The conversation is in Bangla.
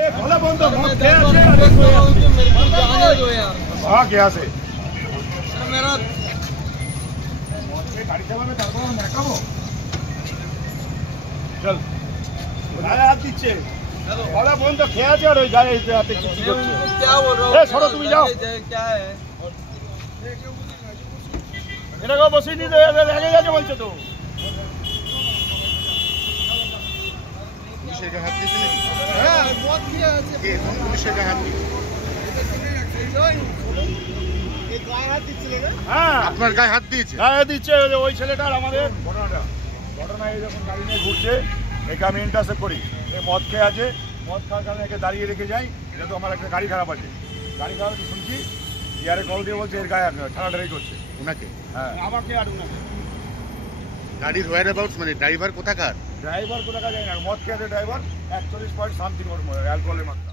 भला बंद मत क्या हाँ क्या से मेरा गाड़ी चालाने তারপর আমরা দেখাবো চল গায়ে হাত দিচ্ছে भला बंद খেয়ে আছে আর ওই গায়ে হাতে কিছু করছে क्या बोल रहा हूं ए छोड़ो तुम जाओ क्या है এটা গো বসি নি রেগে যাচ্ছে বলছো তো পুলিশের গায়ে হাত দিয়েছে নাকি হ্যাঁ মদ খেয়ে আছে কে কোন পুলিশের গায়ে হাত দিয়েছে এই গায়ে হাত দিছিল না হ্যাঁ আপনার গায়ে হাত দিচ্ছে ওই ছেলেটার আমাদের ঘটনা এই যখন গাড়ি নিয়ে ঘুরছে একে আমি ইন্টারসেপ্ট করি এই মদ খেয়ে আছে মদ খাওয়ার কারণে একে দাঁড়িয়ে রেখে যাই যেহেতু আমার একটা গাড়ি খারাপ আছে গাড়ি খারাপ শুনছি ইয়ারে কল দিয়ে বলছে এর গায়ে ঠাড়াঠাড়ি করছে ওনাকে হ্যাঁ আমাকে আর ওনাকে গাড়ির হোয়ার অ্যাবাউটস মানে ড্রাইভার কোথাকার জানি না মদ খেয়ে ড্রাইভার 41 পয়েন্ট সামথিং ওর অ্যালকোহলের মাত্রা